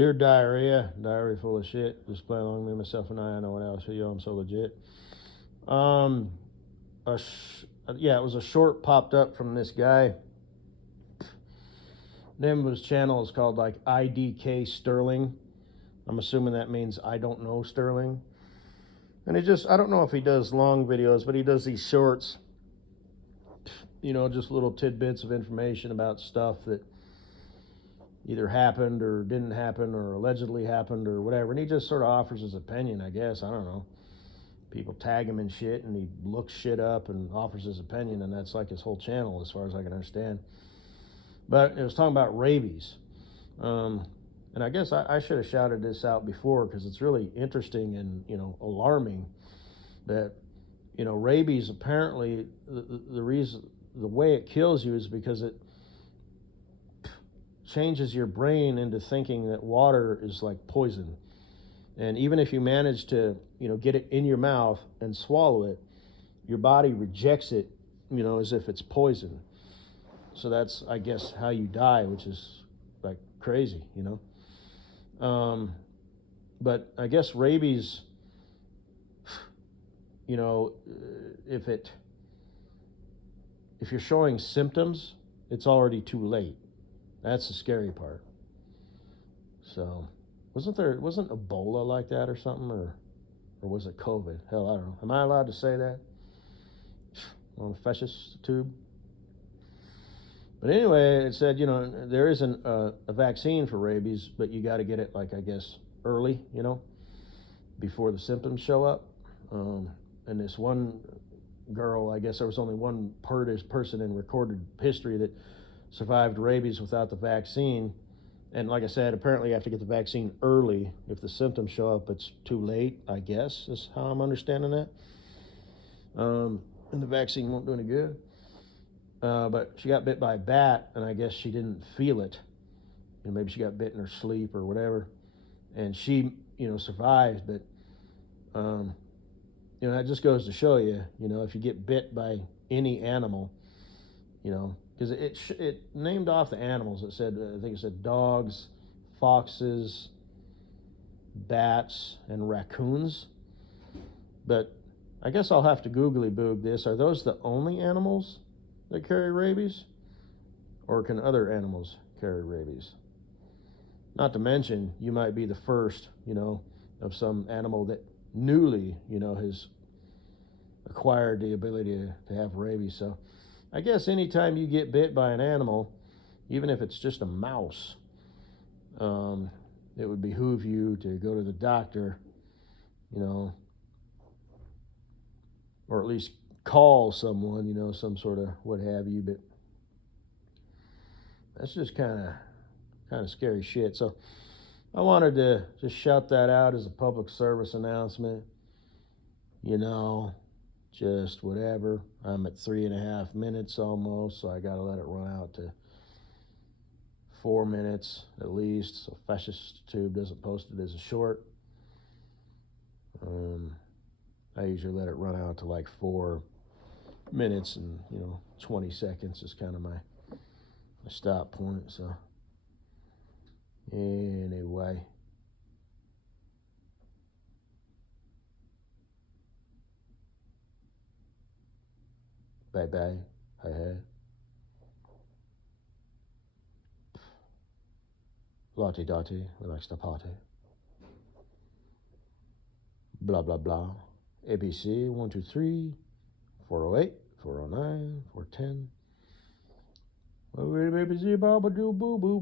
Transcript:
Dear diarrhea, diary full of shit. Just play along with me, myself, and I know what else. Yo, I'm so legit. Um, yeah, it was a short popped up from this guy. Name of his channel is called like IDK Sterling. I'm assuming that means I don't know Sterling. And I don't know if he does long videos, but he does these shorts. You know, just little tidbits of information about stuff that either happened or didn't happen or allegedly happened or whatever. And he just sort of offers his opinion, I guess. I don't know. People tag him and shit, and he looks shit up and offers his opinion, and that's like his whole channel as far as I can understand. But it was talking about rabies. And I guess I should have shouted this out before because it's really interesting and, alarming that, rabies apparently, the way it kills you is because it changes your brain into thinking that water is like poison. And even if you manage to, get it in your mouth and swallow it, your body rejects it, as if it's poison. So that's, I guess, how you die, which is like crazy, But I guess rabies, if you're showing symptoms, it's already too late. That's the scary part. So, wasn't Ebola like that or something, or was it COVID? Hell, I don't know. Am I allowed to say that on the Festus tube? But anyway, it said, there isn't a vaccine for rabies, but you got to get it, like, I guess, early, before the symptoms show up. And this one girl, I guess there was only one person in recorded history that survived rabies without the vaccine. And like I said, apparently you have to get the vaccine early. If the symptoms show up, it's too late, I guess, is how I'm understanding that. And the vaccine won't do any good. But she got bit by a bat, and I guess she didn't feel it. Maybe she got bit in her sleep or whatever. And she, survived. But, that just goes to show you, if you get bit by any animal, because it named off the animals. It said, I think it said dogs, foxes, bats, and raccoons. But I guess I'll have to googly boog this. Are those the only animals that carry rabies? Or can other animals carry rabies? Not to mention, you might be the first, of some animal that newly, has acquired the ability to have rabies. So I guess anytime you get bit by an animal, even if it's just a mouse, it would behoove you to go to the doctor, or at least call someone, some sort of what have you. But that's just kind of scary shit. So I wanted to just shout that out as a public service announcement. Just whatever. I'm at 3.5 minutes almost, so I got to let it run out to 4 minutes at least, so Fascist Tube doesn't post it as a short. I usually let it run out to like 4 minutes and 20 seconds is kind of my stop point. So anyway, bye bye. Hi. Lottie Dottie, we likes to party. Blah blah blah. ABC 123 408 409 410. ABC Baba do boo boo.